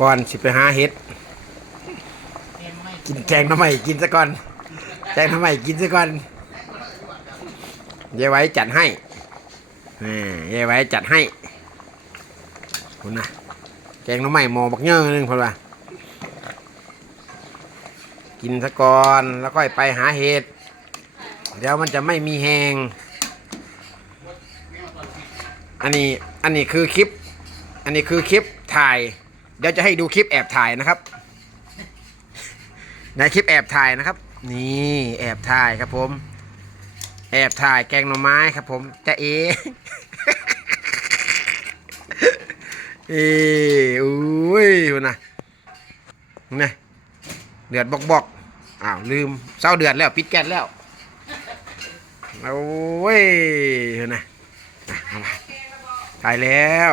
ก่อนสิไปหาเห็ดกินแกงหน้ำใหม่กินซะก่อนแกงหน้ำใหม่กินซะก่อนยายไว้จัดให้นะยายไว้จัดให้คุณนะแกงหน้ำใหม่หมอบักเยอะนึงพอละกินซะก่อนแล้วก็ไปหาเห็ดเดี๋ยวมันจะไม่มีแหงอันนี้อันนี้คือคลิป อันนี้คือคลิปถ่าย เดี๋ยวจะให้ดูคลิปแอบถ่ายนะครับ ในคลิปแอบถ่ายนะครับ นี่แอบถ่ายครับผม แอบถ่ายแกงหน่อไม้ครับ ผมจะเอเอ้อุ้ยคุณนะนี่เดือดบอกบอกอ้าวลืมเศร้าเดือดแล้วปิดแก๊สแล้วโอ้ยคุณนะอะเอามาถ่ายแล้ว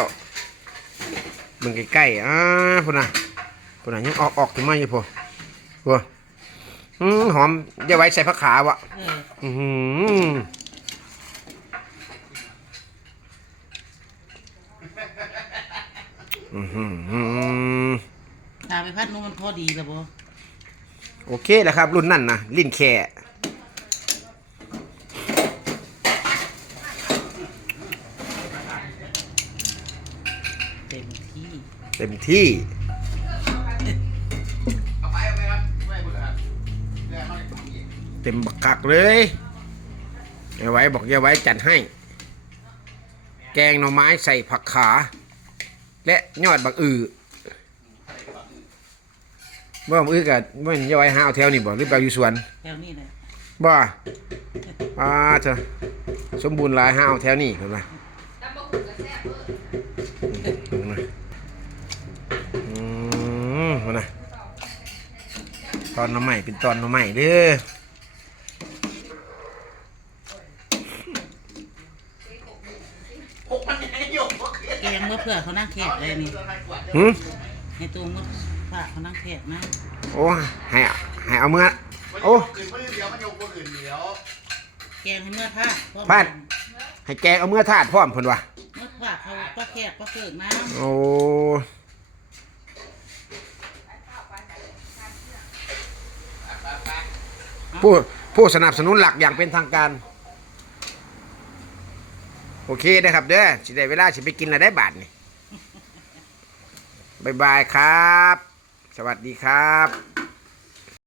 มึงใกล้ๆอ่าพุ่นนะพุ่นนะยังออกออกถึงมาอยู่พอวัวอืมหอมอย่าไว้ใส่ผักขาวะเอออือหืออือหือตาไปพัดนู้นมันพอดีแล้วบ่โอเคแหละครับ รุ่นนั่นนะลิ้นแค่ เต็มที่ เต็มที่เต็มบักคักเลยอย่าไว้บอกอย่าไว้จัดให้ แกงหน่อไม้ใส่ผักขา และยอดบักอือเมื่อมออื้อกับเมื่ออย่าไว้ห้าเอาแถวนี่บ่หรือเปล่าอยู่สวนแถวนี้แหละบ่อ่าเถอะสมบูรณ์หลายห้าเอาแถวนี้เห็นไหม มเอานะตอนหน้ำใหม่เป็นตอนหน้ำใหม่เด้อแกงเมื่อเผื่อเขานั่งแขกเลยนี่หืมให้ตัวเมื่อฝากเขานั่งแขกนะโอ้ให้ให้เอาเมื่อโอ้ขึ้นมือเดียวมันยกมืออื่นเดียวแกงให้เมื่อท่าเพระพาดให้แกงเอาเมื่อทาดพร้อมเพิ่นว่ะเมื่อฝากเขาก็แขกก็เกิดน้โอ้ ผู้ผู้สนับสนุนหลักอย่างเป็นทางการ โอเคนะครับเด้อสิได้เวลาสิไปกินอะไรได้บาทนี่บายบายครับ สวัสดีครับ